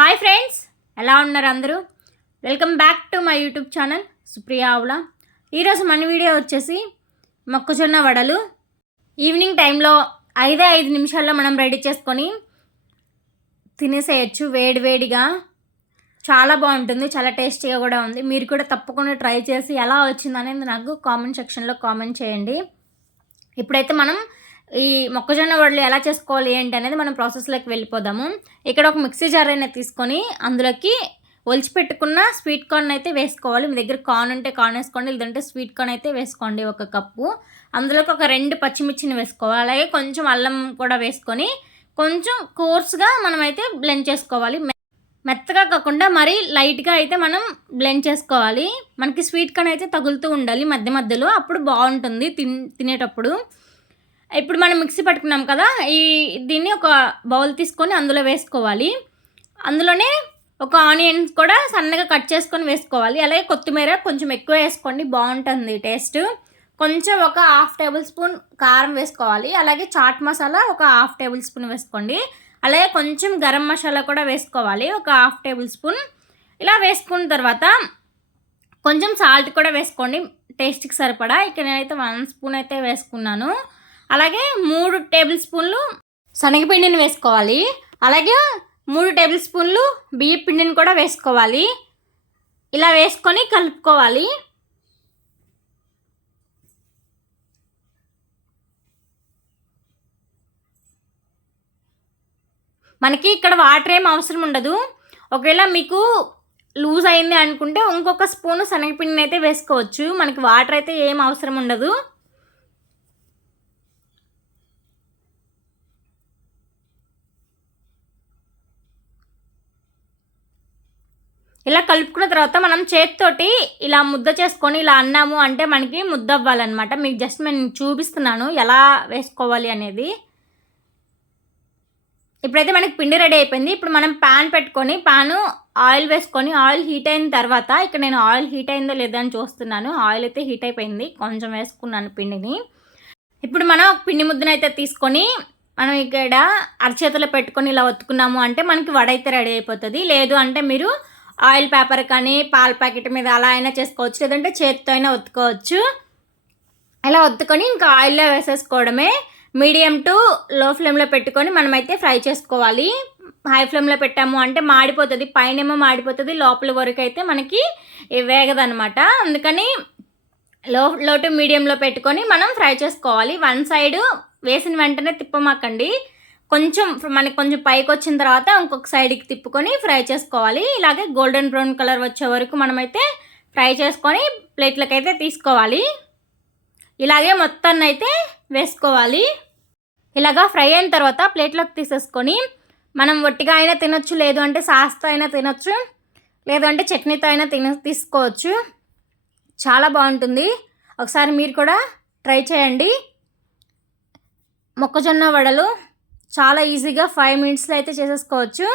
Hi friends ఎలా ఉన్నారు అందరూ? Welcome back to my YouTube channel Supriya Avula ఈరోజు మన వీడియో వచ్చేసి మొక్కజొన్న వడలు. ఈవినింగ్ టైంలో ఐదే ఐదు నిమిషాల్లో మనం రెడీ చేసుకొని తినేసేయచ్చు వేడివేడిగా చాలా బాగుంటుంది చాలా టేస్టీగా కూడా ఉంది. మీరు కూడా తప్పకుండా ట్రై చేసి ఎలా వచ్చిందనేది నాకు కామెంట్ సెక్షన్లో కామెంట్ చేయండి. ఇప్పుడైతే మనం ఈ మొక్కజొన్న వడలు ఎలా చేసుకోవాలి ఏంటి అనేది మనం ప్రాసెస్లోకి వెళ్ళిపోదాము. ఇక్కడ ఒక మిక్సీ జార్ అయినా తీసుకొని అందులోకి ఒలిచిపెట్టుకున్న స్వీట్ కార్న్ అయితే వేసుకోవాలి. మీ దగ్గర కార్న్ ఉంటే కార్న్ వేసుకోండి లేదంటే స్వీట్ కార్న్ అయితే వేసుకోండి ఒక కప్పు. అందులోకి ఒక రెండు పచ్చిమిర్చిని వేసుకోవాలి. అలాగే కొంచెం అల్లం కూడా వేసుకొని కొంచెం కోర్స్గా మనమైతే బ్లెండ్ చేసుకోవాలి. మెత్తగా కాకుండా మరీ లైట్గా అయితే మనం బ్లెండ్ చేసుకోవాలి. మనకి స్వీట్ కార్న్ అయితే తగులుతూ ఉండాలి మధ్య మధ్యలో. అప్పుడు బాగుంటుంది తిన్ తినేటప్పుడు. ఇప్పుడు మనం మిక్సీ పట్టుకున్నాం కదా ఈ దీన్ని ఒక బౌల్ తీసుకొని అందులో వేసుకోవాలి. అందులోనే ఒక ఆనియన్స్ కూడా సన్నగా కట్ చేసుకొని వేసుకోవాలి. అలాగే కొత్తిమీర కొంచెం ఎక్కువ వేసుకోండి బాగుంటుంది టేస్ట్. కొంచెం ఒక హాఫ్ టేబుల్ స్పూన్ కారం వేసుకోవాలి. అలాగే చాట్ మసాలా ఒక హాఫ్ టేబుల్ స్పూన్ వేసుకోండి. అలాగే కొంచెం గరం మసాలా కూడా వేసుకోవాలి ఒక హాఫ్ టేబుల్ స్పూన్. ఇలా వేసుకున్న తర్వాత కొంచెం సాల్ట్ కూడా వేసుకోండి టేస్ట్కి సరిపడా. ఇక్కడ నేనైతే వన్ స్పూన్ అయితే వేసుకున్నాను. అలాగే మూడు టేబుల్ స్పూన్లు శనగపిండిని వేసుకోవాలి. అలాగే మూడు టేబుల్ స్పూన్లు బియ్య పిండిని కూడా వేసుకోవాలి. ఇలా వేసుకొని కలుపుకోవాలి. మనకి ఇక్కడ వాటర్ ఏం అవసరం ఉండదు. ఒకవేళ మీకు లూజ్ అయింది అనుకుంటే ఇంకొక స్పూన్ శనగపిండిని అయితే వేసుకోవచ్చు. మనకి వాటర్ అయితే ఏం అవసరం ఉండదు. ఇలా కలుపుకున్న తర్వాత మనం చేతితోటి ఇలా ముద్ద చేసుకొని ఇలా అన్నాము అంటే మనకి ముద్ద అవ్వాలన్నమాట. మీకు జస్ట్ నేను చూపిస్తున్నాను ఎలా వేసుకోవాలి అనేది. ఇప్పుడైతే మనకి పిండి రెడీ అయిపోయింది. ఇప్పుడు మనం ప్యాన్ పెట్టుకొని ప్యాను ఆయిల్ వేసుకొని ఆయిల్ హీట్ అయిన తర్వాత ఇక్కడ నేను ఆయిల్ హీట్ అయిందో లేదో అని చూస్తున్నాను. ఆయిల్ అయితే హీట్ అయిపోయింది. కొంచెం వేసుకున్నాను పిండిని. ఇప్పుడు మనం ఒక పిండి ముద్దను అయితే తీసుకొని మనం ఇక్కడ అరచేతిలో పెట్టుకొని ఇలా ఒత్తుకున్నాము అంటే మనకి వడ అయితే రెడీ అయిపోతుంది. లేదు అంటే మీరు ఆయిల్ పేపర్ కానీ పాల ప్యాకెట్ మీద అలా అయినా చేసుకోవచ్చు. లేదంటే చేతితో అయినా ఒత్తుకోవచ్చు. ఇలా ఒత్తుకొని ఇంకా ఆయిల్లో వేసేసుకోవడమే. మీడియం టు లో ఫ్లేమ్లో పెట్టుకొని మనమైతే ఫ్రై చేసుకోవాలి. హై ఫ్లేమ్లో పెట్టాము అంటే మాడిపోతుంది. పైనేమో మాడిపోతుంది. లోపల వరకు అయితే మనకి వేగదనమాట అందుకని లో లో టు మీడియంలో పెట్టుకొని మనం ఫ్రై చేసుకోవాలి. వన్ సైడ్ వేసిన వెంటనే తిప్పమాకండి. కొంచెం మనకి కొంచెం పైకి వచ్చిన తర్వాత ఇంకొక సైడ్కి తిప్పుకొని ఫ్రై చేసుకోవాలి. ఇలాగే గోల్డెన్ బ్రౌన్ కలర్ వచ్చే వరకు మనమైతే ఫ్రై చేసుకొని ప్లేట్లకైతే అయితే తీసుకోవాలి. ఇలాగే మొత్తాన్ని అయితే వేసుకోవాలి. ఇలాగా ఫ్రై అయిన తర్వాత ప్లేట్లోకి తీసేసుకొని మనం ఒట్టిగా అయినా తినొచ్చు లేదు అంటే సాస్తో అయినా తినొచ్చు లేదు అంటే చట్నీతో అయినా తిన తీసుకోవచ్చు. చాలా బాగుంటుంది. ఒకసారి మీరు కూడా ట్రై చేయండి. మొక్కజొన్న వడలు చాలా ఈజీగా ఫైవ్ మినిట్స్లో అయితే చేసేసుకోవచ్చు.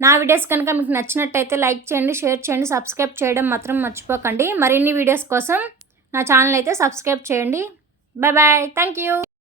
నా వీడియోస్ కనుక మీకు నచ్చినట్టయితే లైక్ చేయండి షేర్ చేయండి సబ్స్క్రైబ్ చేయడం మాత్రం మర్చిపోకండి. మరిన్ని వీడియోస్ కోసం నా ఛానల్ అయితే సబ్స్క్రైబ్ చేయండి. Bye bye thank you